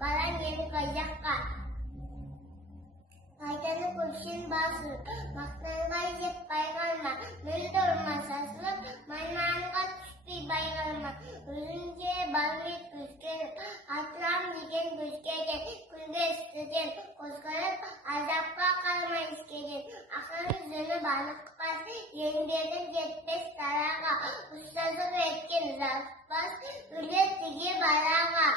baran yeni kayakka. Kaytanı kurşun basılıp, maktanıgay jep baygalma, müldü olmaz asılıp, maymanıga түспей baygalma, özünce balmet күзгеніп, атырам деген көзгеден, күлге үстіден, қозғалып, азапқа қалмай іскеден, ақыры жүні банықпас, еңбегін жетпес тараға, ұстазық еткен ұзатпас, үлет тіге бараға.